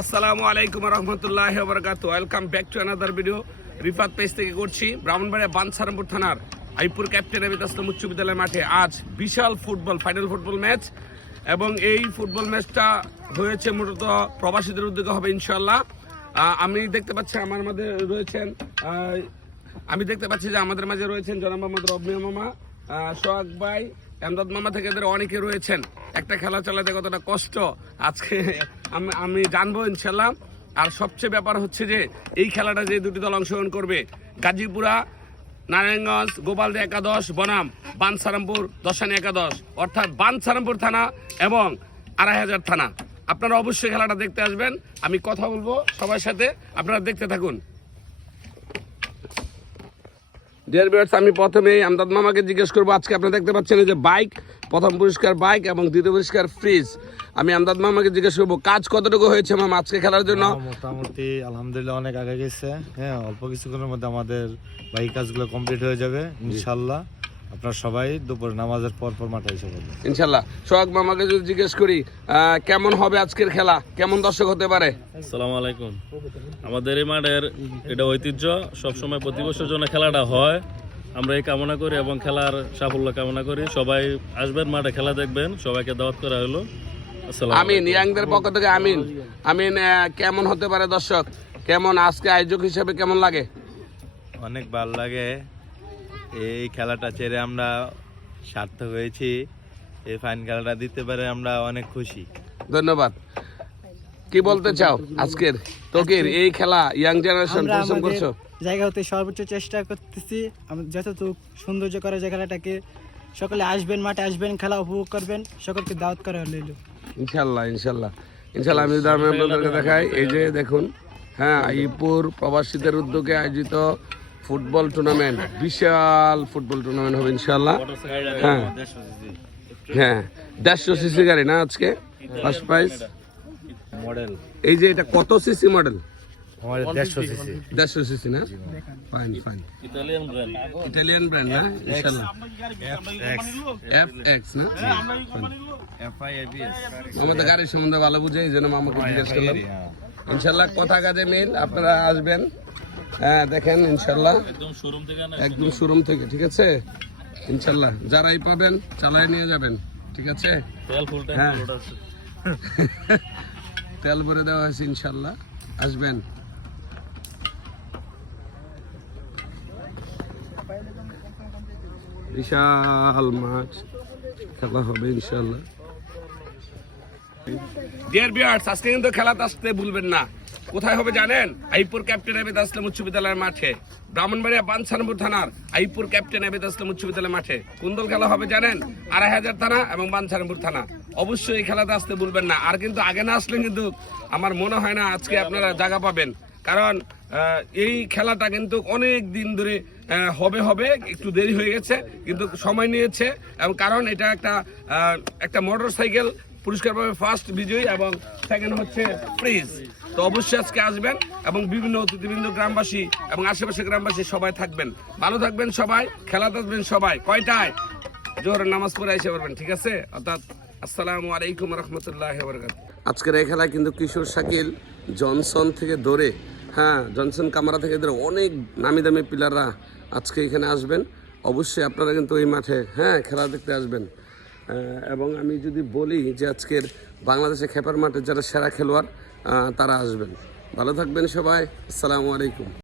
আসসালামু আলাইকুম রহমতুল্লাহি ওয়া বারাকাতুহু। Welcome back to another video. Rifat page থেকে করছি। ব্রাহ্মণবাড়িয়া বাঞ্ছারামপুর থানার আইপুর ক্যাপ্টেন আবিদ আসলাম উচ্চ বিদ্যালয় মাঠে আজ বিশাল ফাইনাল ফুটবল ম্যাচ, এবং এই ফুটবল ম্যাচটা হয়েছে মূলত প্রবাসীদের উদ্যোগে হবে ইনশাল্লাহ। আমি দেখতে পাচ্ছি যে আমাদের মাঝে রয়েছেন জনাব মোহাম্মদ রবমিয়া মামা, সোহাগ ভাই, এমদাদ মামা থেকে এদের অনেকে রয়েছেন। একটা খেলা চালাতে কতটা কষ্ট আজকে আমি জানবো ইনশাল্লাহ। আর সবচেয়ে ব্যাপার হচ্ছে যে এই খেলাটা যে দুটি দল অংশগ্রহণ করবে, গাজীপুরা, নারায়ণগঞ্জ, গোপালদী একাদশ বনাম বাঞ্ছারামপুর দশানী একাদশ, অর্থাৎ বাঞ্ছারামপুর থানা এবং ২৫০০ থানা। আপনারা অবশ্যই খেলাটা দেখতে আসবেন। আমি কথা বলবো সবার সাথে, আপনারা দেখতে থাকুন। ডিয়ার ভিউয়ার্স, আমি প্রথমেই আমদাদ মামাকে জিজ্ঞেস করবো, আজকে আপনারা দেখতে পাচ্ছেন এই যে বাইক, প্রথম পুরস্কার বাইক এবং দ্বিতীয় পুরস্কার ফ্রিজ। আমি আমদাদ মামাকে জিজ্ঞেস করবো কাজ কতটুকু হয়েছে মামা আজকে খেলার জন্য? মোটামুটি আলহামদুলিল্লাহ অনেক আগে গেছে। হ্যাঁ, অল্প কিছুক্ষণের মধ্যে আমাদের বাইক কাজগুলো কমপ্লিট হয়ে যাবে ইনশাল্লাহ। আপনারা সবাই দুপুর নামাজের পর মাঠে এসে পড়বেন ইনশাল্লাহ। সোহাগ মামাকে যদি জিজ্ঞেস করি কেমন হবে আজকের খেলা, কেমন দর্শক হতে পারে? আসসালামু আলাইকুম। আমাদের এই মাঠের এটা ঐতিহ্য, সবসময় প্রতি বছর জন্য খেলাটা হয়। আমরা এই কামনা করি এবং খেলার সাফল্য কামনা করি। সবাই আসবেন, মাঠে খেলা দেখবেন, সবাইকে দাওয়াত করা হলো। আমিন, ইয়াংদের পক্ষ থেকে আমিন। আমিন, কেমন হতে পারে দর্শক, কেমন আজকে আয়োজক হিসেবে কেমন লাগে? অনেক ভালো লাগে। এই খেলাটা ছেড়ে আমরা সার্থক হয়েছি। এই ফাইন খেলাটা দিতে পারে আমরা অনেক খুশি। ধন্যবাদ। কি বলতে চাও আজকের তোকের এই খেলা ইয়াং জেনারেশন পছন্দ করছো? জায়গা হতে সর্বোচ্চ চেষ্টা করতেছি যতটুকু সৌন্দর্য করা যায় খেলাটাকে। সকলে আসবেন, মাঠে আসবেন, খেলা উপভোগ করবেন, সকলকে দাওয়াত করা হলো ইনশাল্লাহ। আমি যদি আপনাদেরকে দেখাই, এই যে দেখুন, হ্যাঁ, আইপুর প্রবাসীদের উদ্যোগে আয়োজিত ফুটবল টুর্নামেন্ট, বিশাল ফুটবল টুর্নামেন্ট হবে ইনশাল্লাহ। হ্যাঁ, 150 সিসি গাড়ি না আজকে ফার্স্ট প্রাইজ মডেল। এই যে এটা কত সিসি মডেল? আমাদের 150 সিসি না? ফাইন। ইটালিয়ান ব্র্যান্ড না ইনশাআল্লাহ। FX না? আমাদের গাড়ির সম্বন্ধে ভালো বুঝে এই জন্য মামাকে জিজ্ঞেস করলাম। ইনশাআল্লাহ কথা কাজে মিল, আপনারা আসবেন। হ্যাঁ, দেখেন ইনশাআল্লাহ একদম শোরুম থেকে, ঠিক আছে ইনশাআল্লাহ। যারাই পাবেন চালায় নিয়ে যাবেন, ঠিক আছে? হ্যাঁ, তেল ভরে দেওয়া হয়েছে ইনশাআল্লাহ, আসবেন। বিশাল মাঠ, খেলা হবে ইনশাআল্লাহ। ডিয়ার ভিউয়ার্স, আজকে কিন্তু খেলাতে আসতে ভুলবেন না। কোথায় হবে জানেন? আইপুর ক্যাপ্টেন আবিদ আসলাম উচ্চ বিদ্যালয়ের মাঠে, ব্রাহ্মণবাড়িয়া বাঞ্ছারামপুর থানার আইপুর ক্যাপ্টেন আবিদ আসলাম উচ্চ বিদ্যালয়ের মাঠে। কোন দল খেলা হবে জানেন? ২৫০০ থানা এবং বাঞ্ছারামপুর থানা। অবশ্যই এই খেলাতে আসতে ভুলবেন না। আর কিন্তু আগে না আসলে কিন্তু আমার মনে হয় না আজকে আপনারা জায়গা পাবেন, কারণ এই খেলাটা কিন্তু অনেক দিন ধরে হবে একটু দেরি হয়ে গেছে, কিন্তু সময় নিয়েছে। এবং কারণ এটা একটা মোটর সাইকেল পুরস্কার পাবে ফার্স্ট বিজয়ী, এবং সেকেন্ড হচ্ছে ফ্রিজ। তো অবশ্যই আজকে আসবেন, এবং বিভিন্ন অতিথিবৃন্দ, গ্রামবাসী এবং আশেপাশের গ্রামবাসী সবাই থাকবেন। ভালো থাকবেন সবাই, খেলাতে আসবেন সবাই। কয়টায়? জোহরের নামাজ পড়ে এসে পারবেন, ঠিক আছে? অর্থাৎ আসসালামু আলাইকুম রহমতুল্লাহি ওয়া বারাকাতুহু। আজকের এই খেলায় কিন্তু কিশোর শাকিল, জনসন থেকে ধরে, হ্যাঁ, জনসন কামারা থেকে ধরে অনেক নামি দামি প্লেয়াররা আজকে এখানে আসবেন। অবশ্যই আপনারা কিন্তু এই মাঠে, হ্যাঁ, খেলা দেখতে আসবেন। এবং আমি যদি বলি যে আজকের বাংলাদেশের খেপার মাঠে যারা সেরা খেলোয়াড় তারা আসবেন। ভালো থাকবেন সবাই, আসসালামু আলাইকুম।